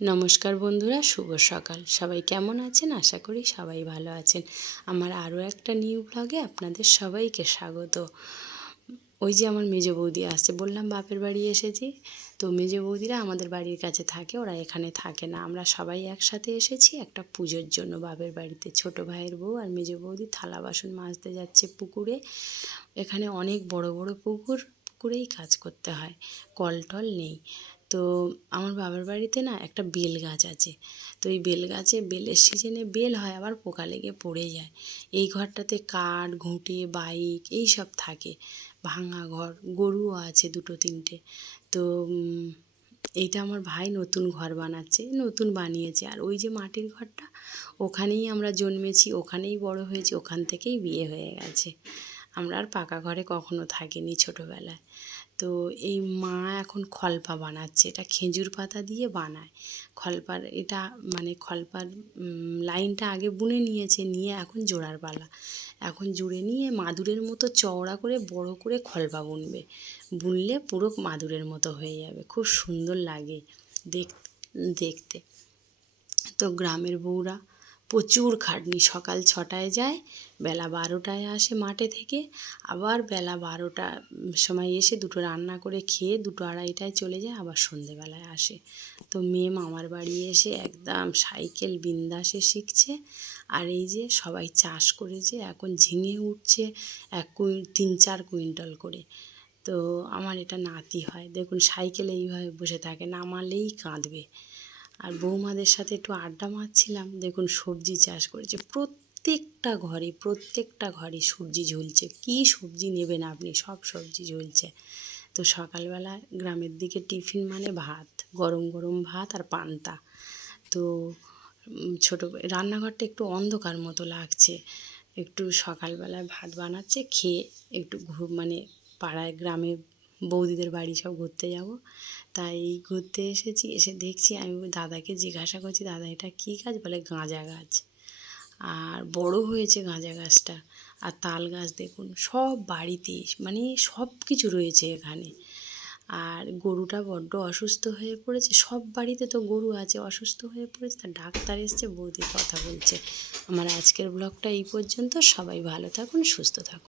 নমস্কার বন্ধুরা, শুভ সকাল। সবাই কেমন আছেন? আশা করি সবাই ভালো আছেন। আমার আরও একটা নিউ ব্লগে আপনাদের সবাইকে স্বাগত। ওই যে আমার মেজো বৌদি আসছে, বললাম বাপের বাড়ি এসেছি। তো মেজো বৌদিরা আমাদের বাড়ির কাছে থাকে, ওরা এখানে থাকে না। আমরা সবাই একসাথে এসেছি একটা পুজোর জন্য বাপের বাড়িতে। ছোট ভাইয়ের বউ আর মেজো বৌদি থালা বাসন মাজতে যাচ্ছে পুকুরে। এখানে অনেক বড় বড় পুকুর, পুকুরেই কাজ করতে হয়, কল টল নেই। তো আমার বাবার বাড়িতে না একটা বেল গাছ আছে। তো এই বেল গাছে বেলের সিজনে বেল হয়, আবার পোকা লেগে পড়ে যায়। এই ঘরটাতে কাঠ ঘুঁটে বাইক এই সব থাকে, ভাঙা ঘর, গরুও আছে দুটো তিনটে। তো এইটা আমার ভাই নতুন ঘর বানাচ্ছে, নতুন বানিয়েছে। আর ওই যে মাটির ঘরটা, ওখানেই আমরা জন্মেছি, ওখানেই বড় হয়েছি, ওখান থেকেই বিয়ে হয়ে গেছে। আমরা আর পাকা ঘরে কখনো থাকিনি ছোটোবেলায়। তো এই মা এখন খলপা বানাচ্ছে, এটা খেজুর পাতা দিয়ে বানায় খলপার। এটা মানে খলপার লাইনটা আগে বুনে নিয়েছে, নিয়ে এখন জোড়ার পালা। এখন জুড়ে নিয়ে মাদুরের মতো চওড়া করে বড় করে খলপা বুনবে। বুনলে পুরো মাদুরের মতো হয়ে যাবে, খুব সুন্দর লাগে দেখতে। তো গ্রামের বউরা প্রচুর খাটনি, সকাল 6টায় যায়, বেলা 12টায় আসে মাঠে থেকে, আবার বেলা 12টার সময় এসে দুটো রান্না করে খেয়ে 2-2:30টায় চলে যায়, আবার সন্ধেবেলায় আসে। তো মেয়ে মামার বাড়ি এসে একদম সাইকেল বিন্দাসে শিখছে। আর এই যে সবাই চাষ করেছে, এখন ঝিঙে উঠছে 3-4 কুইন্টাল করে। তো আমার এটা নাতি হয়, দেখুন সাইকেলে এইভাবে বসে থাকে, নামালেই কাঁদবে। আর বৌমাদের সাথে একটু আড্ডা মারছিলাম, দেখুন সবজি চাষ করেছে, প্রত্যেকটা ঘরে সবজি ঝুলছে। কী সবজি নেবেন আপনি, সব সবজি ঝুলছে। তো সকালবেলা গ্রামের দিকে টিফিন মানে ভাত, গরম গরম ভাত আর পান্তা। তো ছোটো রান্নাঘরটা একটু অন্ধকার মতো লাগছে, একটু সকালবেলায় ভাত বানাচ্ছে, খেয়ে একটু মানে পাড়ায় গ্রামে বৌদিদের বাড়ি সব ঘুরতে যাব। তাই ঘুরতে এসেছি, এসে দেখছি, আমি দাদাকে জিজ্ঞাসা করছি, দাদা এটা কী গাছ? বলে গাঁজা গাছ। আর বড় হয়েছে গাঁজা গাছটা। আর তাল গাছ দেখুন, সব বাড়িতে মানে সব কিছু রয়েছে এখানে। আর গরুটা বড্ড অসুস্থ হয়ে পড়েছে, সব বাড়িতে তো গরু আছে, অসুস্থ হয়ে পড়েছে, তা ডাক্তার এসছে, বৌদি কথা বলছে। আমার আজকের ব্লগটা এই পর্যন্ত। সবাই ভালো থাকুন, সুস্থ থাকুন।